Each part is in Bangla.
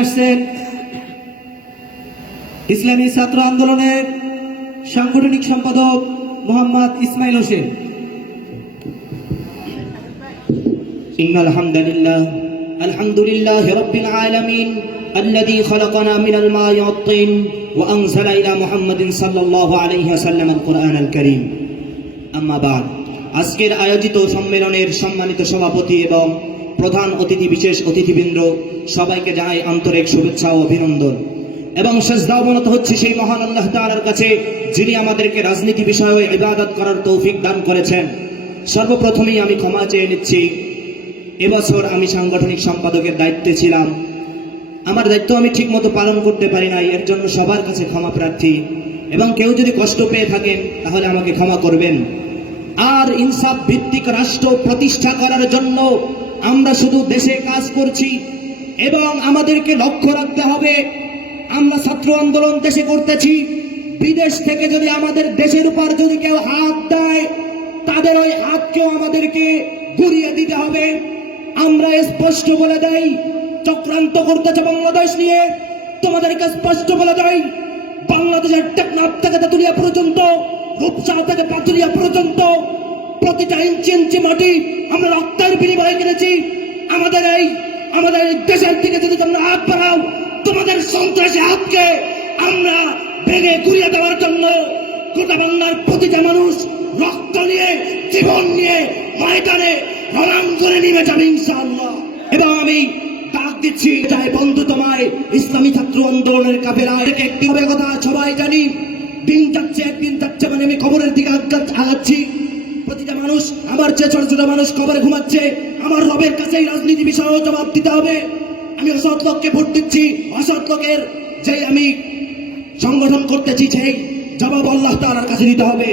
আসছেন ইসলামী ছাত্র আন্দোলনের সাংগঠনিক সম্পাদক মোহাম্মদ ইসমাইল হোসেন। ইন্নাল হামদুলিল্লাহ আলহামদুলিল্লাহি রাব্বিল আলামিন الذي خلقنا من الماء والطين وأنزل إلى محمد صلى الله عليه وسلم القرآن الكريم أما بعد আজকের আয়োজিত সম্মেলনের সম্মানিত সভাপতি এবং প্রধান অতিথি বিশেষ অতিথিবৃন্দ সবাইকে জানাই আন্তরিক শুভেচ্ছা ও অভিনন্দন এবং সিজদা অবনত হচ্ছে সেই মহান আল্লাহ তাআলার কাছে যিনি আমাদেরকে রাজনীতি বিষয়ে ইবাদত করার তৌফিক দান করেছেন। সর্বপ্রথমেই আমি ক্ষমা চেয়ে নিচ্ছি, এবছর আমি সাংগঠনিক সম্পাদকের দায়িত্বে ছিলাম, আমার দায়িত্ব আমি ঠিকমতো পালন করতে পারি নাই, এর জন্য সবার কাছে ক্ষমা প্রার্থী এবং কেউ যদি কষ্ট পেয়ে থাকেন তাহলে আমাকে ক্ষমা করবেন। আর ইনসাফ ভিত্তিক রাষ্ট্র প্রতিষ্ঠা করার জন্য আমরা শুধু দেশে কাজ করছি এবং আমাদেরকে লক্ষ্য রাখতে হবে আমরা ছাত্র আন্দোলন দেশে করতেছি, বিদেশ থেকে যদি আমাদের দেশের উপর যদি কেউ হাত দেয় তাদের ওই হাতকেও আমাদেরকে ঘুরিয়ে দিতে হবে। আমরা স্পষ্ট বলে দেই চক্রান্ত করতেছে বাংলাদেশ নিয়ে, তোমাদেরকে স্পষ্ট বলে দেই বাংলাদেশের টেকনাফ থেকে তেতুলিয়া পর্যন্ত, রূপসা থেকে পাথুরিয়া পর্যন্ত প্রতিটা ইঞ্চি ইঞ্চি মাটি আমরা রক্তের বিনিময়ে কিনেছি। আমাদের এই দেশের থেকে যদি তোমরা হাত বাড়াও তোমাদের সন্ত্রাসী হাতকে আমরা ভেঙে ঘুরিয়ে দেওয়ার জন্য গোটা বাংলার প্রতিটা মানুষ রক্ত নিয়ে জীবন নিয়ে ময়দানে রণাঙ্গনে নেমে যাবে ইনশাআল্লাহ। এবং আমি ডাক দিচ্ছি তাই বন্ধু তোমায় ইসলামী ছাত্র আন্দোলনের কাফেলায় একটি কথা সবাই জানি, দিন যাচ্ছে একদিন যাচ্ছে মানে আমি কবরের দিকে আগাচ্ছি। প্রতিটা মানুষ আমার চেয়ে ছোট ছোট মানুষ কবরে ঘুমাচ্ছে, আমার রবের কাছে এই রাজনীতি বিষয়েও জবাব দিতে হবে। আমি অসৎ লোককে ভোট দিচ্ছি, অসৎ লোকের যে আমি সংগঠন করতেছি সেই জবাব আল্লাহ তাআলার কাছে দিতে হবে।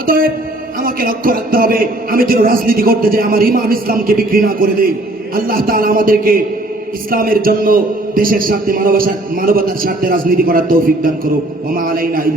অতএব আমাকে লক্ষ্য রাখতে হবে আমি যেন রাজনীতি করতে যাই আমার ইমান ইসলামকে বিক্রি না করে দেই। আল্লাহ তাআলা আমাদেরকে ইসলামের জন্য দেশের স্বার্থে মানবতার স্বার্থে রাজনীতি করার তৌফিক দান করুক। ওয়া মা আলাইনা ইল্লা